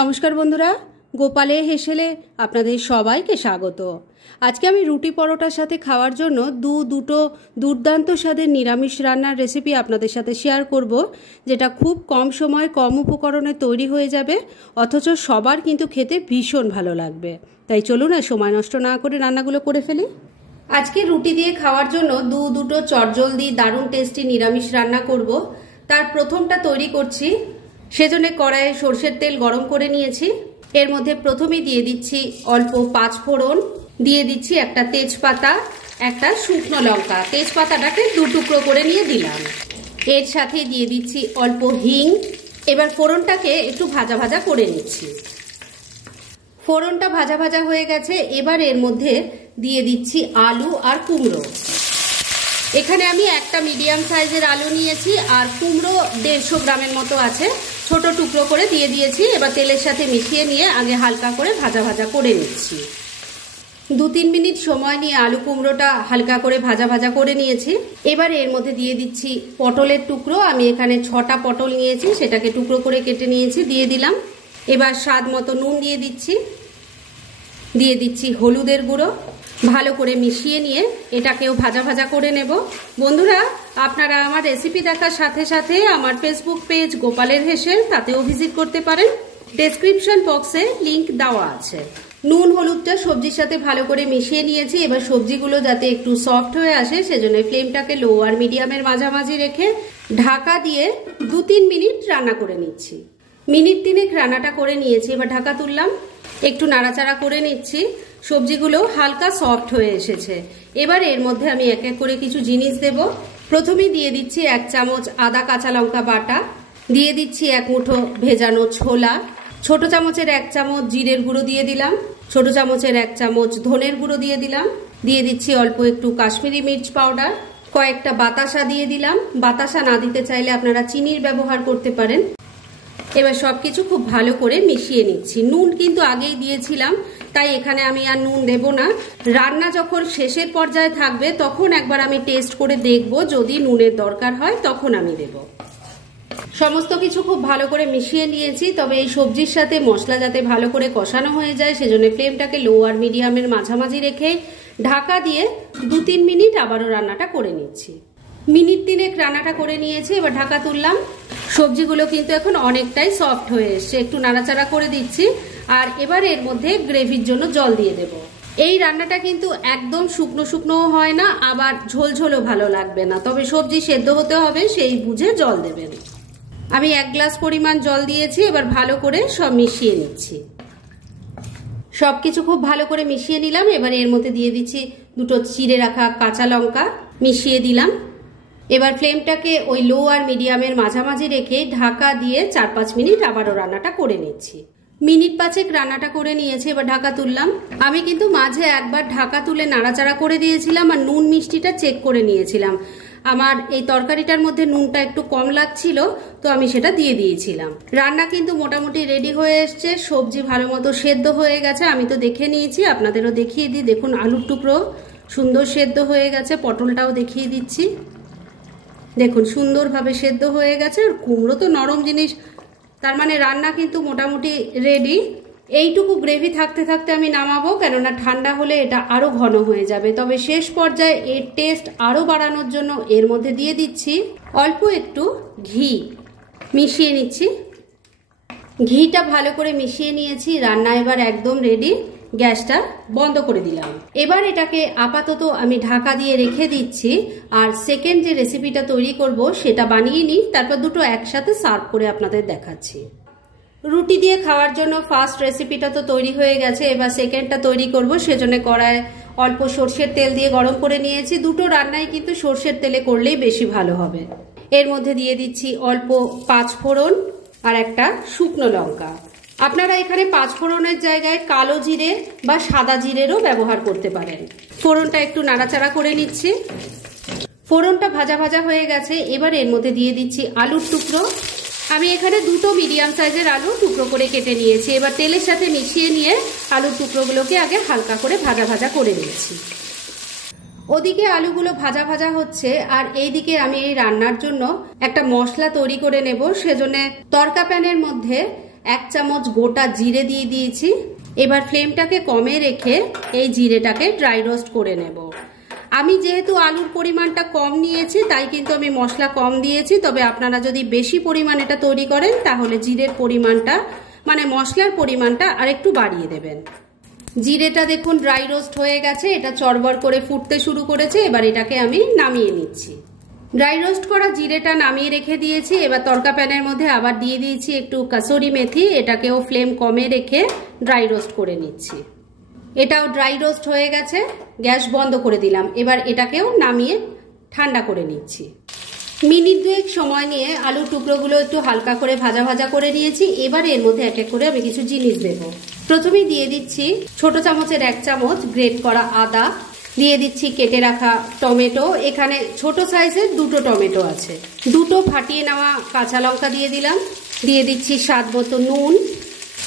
নমস্কার বন্ধুরা, গোপালের হেসেলে আপনাদের সবাইকে স্বাগত। আজকে আমি রুটি পরোটার সাথে খাওয়ার জন্য দুটো দুর্দান্ত স্বাদের নিরামিষ রান্নার রেসিপি আপনাদের সাথে শেয়ার করব, যেটা খুব কম সময় কম উপকরণে তৈরি হয়ে যাবে, অথচ সবার কিন্তু খেতে ভীষণ ভালো লাগবে। তাই চলুন আর সময় নষ্ট না করে রান্নাগুলো করে ফেলি। আজকে রুটি দিয়ে খাওয়ার জন্য দুটো চটজলদি দারুণ টেস্টি নিরামিষ রান্না করব। তার প্রথমটা তৈরি করছি, সেজন্য কড়াইয়ে সরষের তেল গরম করে নিয়েছি। এর মধ্যে প্রথমেই দিয়ে দিচ্ছি অল্প পাঁচফোড়ন, দিয়ে দিচ্ছি একটা তেজপাতা, একটা শুকনো লঙ্কা। তেজপাতাটাকে দু টুকরো করে নিয়ে দিলাম। এর সাথে দিয়ে দিচ্ছি অল্প হিং। এবার ফোড়নটাকে একটু ভাজা ভাজা করে নিচ্ছি। ফোড়নটা ভাজা ভাজা হয়ে গেছে। এবার এর মধ্যে দিয়ে দিচ্ছি আলু আর কুমড়ো। এখানে আমি একটা মিডিয়াম সাইজের আলু নিয়েছি আর কুমড়ো 150 গ্রামের মতো আছে, ছোট টুকরো করে দিয়ে দিয়েছি। এবার তেলের সাথে মিশিয়ে নিয়ে আগে হালকা করে ভাজা ভাজা করে নিচ্ছি। 2-3 মিনিট সময় নিয়ে আলু কুমড়োটা হালকা করে ভাজা ভাজা করে নিয়েছি। এবার এর মধ্যে দিয়ে দিচ্ছি পটলের টুকরো। আমি এখানে 6টা পটল নিয়েছি, সেটাকে টুকরো করে কেটে নিয়েছি, দিয়ে দিলাম। এবার স্বাদ মতো নুন দিয়ে দিচ্ছি, দিয়ে দিচ্ছি হলুদের গুঁড়ো। ভালো করে মিশিয়ে নিয়ে এটাকেও ভাজা ভাজা করে নেব। বন্ধুরা, আপনারা আমার রেসিপি দেখার সাথে সাথে আমার ফেসবুক পেজ গোপালের হেসেল, তাতেও ভিজিট করতে পারেন। ডেসক্রিপশন বক্সে লিংক দেওয়া আছে। নুন হলুদটা সবজির সাথে ভালো করে মিশিয়ে নিয়েছি। এবার সবজিগুলো যাতে একটু সফট হয়ে আসে, সেজন্য ফ্লেমটাকে লো আর মিডিয়ামের মাঝামাঝি রেখে ঢাকা দিয়ে 2-3 মিনিট রান্না করে নিচ্ছি। মিনিট 3 রান্নাটা করে নিয়েছি। এবার ঢাকা তুললাম, একটু নাড়াচাড়া করে নিচ্ছি। সবজিগুলো হালকা সফট হয়ে এসেছে। এবার এর মধ্যে আমি এক এক করে কিছু জিনিস দেব। প্রথমেই দিয়ে দিচ্ছি 1 চামচ আদা কাঁচা লঙ্কা বাটা, দিয়ে দিচ্ছি 1 মুঠো ভেজানো ছোলা, ছোট চামচের 1 চামচ জিরের গুঁড়ো দিয়ে দিলাম, ছোট চামচের 1 চামচ ধনের গুঁড়ো দিয়ে দিলাম, দিয়ে দিচ্ছি অল্প একটু কাশ্মীরি মির্চ পাউডার, কয়েকটা বাতাসা দিয়ে দিলাম। বাতাসা না দিতে চাইলে আপনারা চিনির ব্যবহার করতে পারেন। এবার সবকিছু খুব ভালো করে মিশিয়ে নিচ্ছি। নুন কিন্তু আগেই দিয়েছিলাম, তাই এখানে আমি আর নুন দেব না। রান্না যখন শেষের পর্যায়ে থাকবে তখন একবার আমি টেস্ট করে দেখব, যদি নুনের দরকার হয় তখন আমি দেব। সমস্ত কিছু খুব ভালো করে মিশিয়ে নিয়েছি। তবে এই সবজির সাথে মশলা যাতে ভালো করে কষানো হয়ে যায়, সেজন্য ফ্লেমটাকে লো আর মিডিয়ামের মাঝামাঝি রেখে ঢাকা দিয়ে 2-3 মিনিট আবারও রান্নাটা করে নিচ্ছি। মিনিট 3 রান্নাটা করে নিয়েছি। এবার ঢাকা তুললাম। সবজিগুলো কিন্তু এখন অনেকটাই সফট হয়ে এসছে, একটু নাড়াচাড়া করে দিচ্ছি। আর এবার এর মধ্যে গ্রেভির জন্য জল দিয়ে দেব। এই রান্নাটা কিন্তু একদম শুকনো শুকনো হয় না, আবার ঝোলঝোলও ভালো লাগবে না, তবে সবজি সেদ্ধ হতে হবে, সেই বুঝে জল দেবেন। আমি 1 গ্লাস পরিমাণ জল দিয়েছি। এবার ভালো করে সব মিশিয়ে নিচ্ছি। সবকিছু খুব ভালো করে মিশিয়ে নিলাম। এবার এর মধ্যে দিয়ে দিচ্ছি 2টো চিড়ে রাখা কাঁচা লঙ্কা, মিশিয়ে দিলাম। এবার ফ্লেমটাকে ওই লো আর মিডিয়ামের মাঝামাঝি রেখে ঢাকা দিয়ে 4-5 মিনিট আবারও রান্নাটা করে নিচ্ছি। মিনিট 5 রান্নাটা করে নিয়েছি। এবার ঢাকা তুললাম। আমি কিন্তু মাঝে একবার ঢাকা তুলে নাড়াচাড়া করে দিয়েছিলাম আর নুন মিষ্টিটা চেক করে নিয়েছিলাম। আমার এই তরকারিটার মধ্যে নুনটা একটু কম লাগছিল, তো আমি সেটা দিয়ে দিয়েছিলাম। রান্না কিন্তু মোটামুটি রেডি হয়ে এসছে। সবজি ভালো মতো সেদ্ধ হয়ে গেছে, আমি তো দেখে নিয়েছি, আপনাদেরও দেখিয়ে দিই। দেখুন আলুর টুকরো সুন্দর সেদ্ধ হয়ে গেছে, পটলটাও দেখিয়ে দিচ্ছি। দেখুন সুন্দরভাবে সেদ্ধ হয়ে গেছে। আর কুমড়ো তো নরম জিনিস, তার মানে রান্না কিন্তু মোটামুটি রেডি। এইটুকু গ্রেভি থাকতে থাকতে আমি নামাবো, কেননা ঠান্ডা হলে এটা আরো ঘন হয়ে যাবে। তবে শেষ পর্যায়ে এর টেস্ট আরো বাড়ানোর জন্য এর মধ্যে দিয়ে দিচ্ছি অল্প একটু ঘি, মিশিয়ে নিচ্ছি। ঘিটা ভালো করে মিশিয়ে নিয়েছি। রান্না এবার একদম রেডি। গ্যাসটা বন্ধ করে দিলাম। এবার এটাকে আপাতত আমি ঢাকা দিয়ে রেখে দিচ্ছি। আর সেকেন্ড যে রেসিপিটা তৈরি করব সেটা বানিয়ে নিই, তারপর দুটো একসাথে সার্ভ করে আপনাদের দেখাচ্ছি। রুটি দিয়ে খাওয়ার জন্য ফার্স্ট রেসিপিটা তো তৈরি হয়ে গেছে। এবার সেকেন্ডটা তৈরি করব, সেজন্য কড়ায় অল্প সর্ষের তেল দিয়ে গরম করে নিয়েছি। দুটো রান্নাই কিন্তু সর্ষের তেলে করলেই বেশি ভালো হবে। এর মধ্যে দিয়ে দিচ্ছি অল্প পাঁচফোড়ন আর একটা শুকনো লঙ্কা। আপনারা এখানে পাঁচফোড়নের জায়গায় কালো জিরে বা সাদা জিরেরও ব্যবহার করতে পারেন। ফোড়নটা একটু নাড়াচাড়া করে নিচ্ছি। ফোড়নটা ভাজা ভাজা হয়ে গেছে। এবার এর মধ্যে দিয়ে দিচ্ছি আলুর টুকরো। আমি এখানে 2টো মিডিয়াম সাইজের আলু টুকরো করে কেটে নিয়েছি। এবার তেলের সাথে মিশিয়ে নিয়ে আলুর টুকরোগুলোকে আগে হালকা করে ভাজা ভাজা করে নিয়েছি। ওদিকে আলুগুলো ভাজা ভাজা হচ্ছে, আর এইদিকে আমি এই রান্নার জন্য একটা মশলা তৈরি করে নেব। সেজন্য তড়কা প্যানের মধ্যে 1 চামচ গোটা জিরে দিয়ে দিয়েছি। এবার ফ্লেমটাকে কমে রেখে এই জিরেটাকে ড্রাই রোস্ট করে নেব। আমি যেহেতু আলুর পরিমাণটা কম নিয়েছি তাই কিন্তু আমি মশলা কম দিয়েছি, তবে আপনারা যদি বেশি পরিমাণ এটা তৈরি করেন তাহলে জিরের পরিমাণটা মানে মশলার পরিমাণটা আরেকটু বাড়িয়ে দেবেন। জিরেটা দেখুন ড্রাই রোস্ট হয়ে গেছে, এটা চড়বড় করে ফুটতে শুরু করেছে। এবার এটাকে আমি নামিয়ে নিচ্ছি। ড্রাই রোস্ট করা জিরেটা নামিয়ে রেখে দিয়েছি। এবার তড়কা প্যানের মধ্যে আবার দিয়ে দিয়েছি একটু কাসুরি মেথি, এটাকেও ফ্লেম কমে রেখে ড্রাই রোস্ট করে নিচ্ছি। এটাও ড্রাই রোস্ট হয়ে গেছে, গ্যাস বন্ধ করে দিলাম। এবার এটাকেও নামিয়ে ঠান্ডা করে নিচ্ছি। মিনিট 2 সময় নিয়ে আলুর টুকরোগুলো একটু হালকা করে ভাজা ভাজা করে নিয়েছি। এবার এর মধ্যে এক এক করে আমি কিছু জিনিস দেব। প্রথমেই দিয়ে দিচ্ছি ছোট চামচের 1 চামচ গ্রেট করা আদা, দিয়ে দিচ্ছি কেটে রাখা টমেটো, এখানে ছোট সাইজের 2টো টমেটো আছে, 2টো ফাটিয়ে নেওয়া কাঁচা লঙ্কা দিয়ে দিলাম, দিয়ে দিচ্ছি স্বাদ মতো নুন।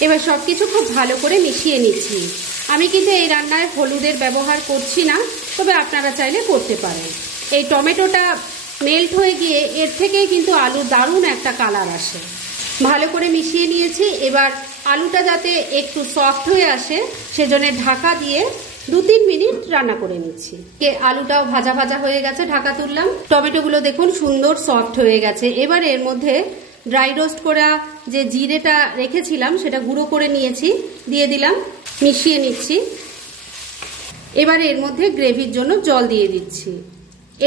এবার সবকিছু খুব ভালো করে মিশিয়ে নিচ্ছি। আমি কিন্তু এই রান্নায় হলুদের ব্যবহার করছি না, তবে আপনারা চাইলে করতে পারেন। এই টমেটোটা মেল্ট হয়ে গিয়ে এর থেকেই কিন্তু আলুর দারুণ একটা কালার আসে। ভালো করে মিশিয়ে নিয়েছি। এবার আলুটা যাতে একটু সফট হয়ে আসে সেজন্য ঢাকা দিয়ে 2-3 মিনিট রান্না করে নিচ্ছি। আলুটাও ভাজা ভাজা হয়ে গেছে, ঢাকা তুললাম। টমেটোগুলো দেখুন সুন্দর সফট হয়ে গেছে। এবার এর মধ্যে ড্রাই রোস্ট করা যে জিরেটা রেখেছিলাম সেটা গুঁড়ো করে নিয়েছি, দিয়ে দিলাম, মিশিয়ে নিচ্ছি। এবার এর মধ্যে গ্রেভির জন্য জল দিয়ে দিচ্ছি।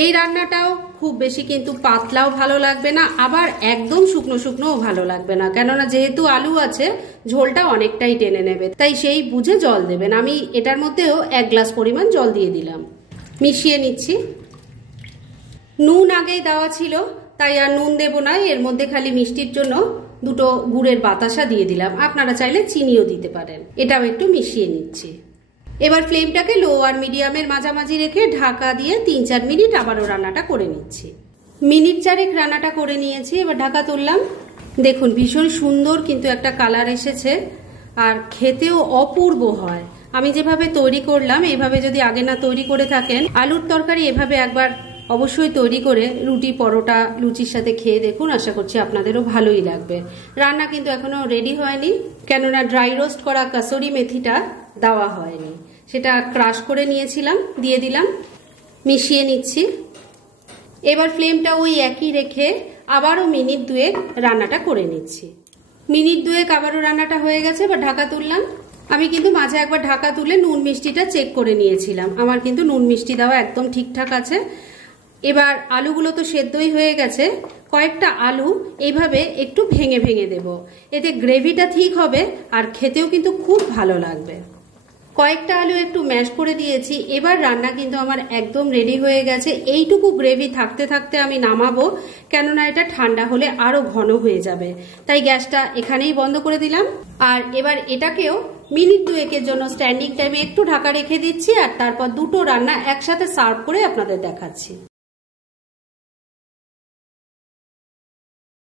এই রান্নাটাও খুব বেশি কিন্তু পাতলাও ভালো লাগবে না, আবার একদম শুকনো শুকনোও ভালো লাগবে না, কেননা যেহেতু আলু আছে ঝোলটা অনেকটাই টেনে নেবে, তাই সেই বুঝে জল দেবেন। আমি এটার মধ্যেও 1 গ্লাস পরিমাণ জল দিয়ে দিলাম, মিশিয়ে নিচ্ছি। নুন আগেই দেওয়া ছিল তাই আর নুন দেব না, এর মধ্যে খালি মিষ্টির জন্য 2টো গুড়ের বাতাসা দিয়ে দিলাম, আপনারা চাইলে চিনিও দিতে পারেন। এটাও একটু মিশিয়ে নিচ্ছি। এবার ফ্লেমটাকে লো আর মিডিয়ামের মাঝামাঝি রেখে ঢাকা দিয়ে 3-4 মিনিট আবারও রান্নাটা করে নিচ্ছি। মিনিট 4 রান্নাটা করে নিয়েছি। এবার ঢাকা তুললাম। দেখুন ভীষণ সুন্দর কিন্তু একটা কালার এসেছে, আর খেতেও অপূর্ব হয়। আমি যেভাবে তৈরি করলাম এভাবে যদি আগে না তৈরি করে থাকেন, আলুর তরকারি এভাবে একবার অবশ্যই তৈরি করে রুটি পরোটা লুচির সাথে খেয়ে দেখুন, আশা করছি আপনাদেরও ভালোই লাগবে। রান্না কিন্তু এখনো রেডি হয়নি, কেননা ড্রাই রোস্ট করা কাসুরি মেথিটা দেওয়া হয়নি, সেটা ক্রাশ করে নিয়েছিলাম, দিয়ে দিলাম, মিশিয়ে নিচ্ছি। এবার ফ্লেমটা ওই একই রেখে আবারও মিনিট 2 রান্নাটা করে নিচ্ছি। মিনিট 2 আবারও রান্নাটা হয়ে গেছে। এবার ঢাকা তুললাম। আমি কিন্তু মাঝে একবার ঢাকা তুলে নুন মিষ্টিটা চেক করে নিয়েছিলাম, আমার কিন্তু নুন মিষ্টি দেওয়া একদম ঠিকঠাক আছে। এবার আলুগুলো তো সেদ্ধই হয়ে গেছে, কয়েকটা আলু এইভাবে একটু ভেঙে ভেঙে দেব, এতে গ্রেভিটা ঠিক হবে আর খেতেও কিন্তু খুব ভালো লাগবে। কয়েকটা আলু একটু ম্যাশ করে দিয়েছি। এবার রান্না কিন্তু আমার একদম রেডি হয়ে গেছে। এইটুকু গ্রেভি থাকতে থাকতে আমি নামাবো, কেননা এটা ঠান্ডা হলে আরো ঘন হয়ে যাবে, তাই গ্যাসটা এখানেই বন্ধ করে দিলাম। আর এবার এটাকেও মিনিট 2 জন্য স্ট্যান্ডিং টাইমে একটু ঢাকা রেখে দিচ্ছি, আর তারপর 2টো রান্না একসাথে সার্ভ করে আপনাদের দেখাচ্ছি।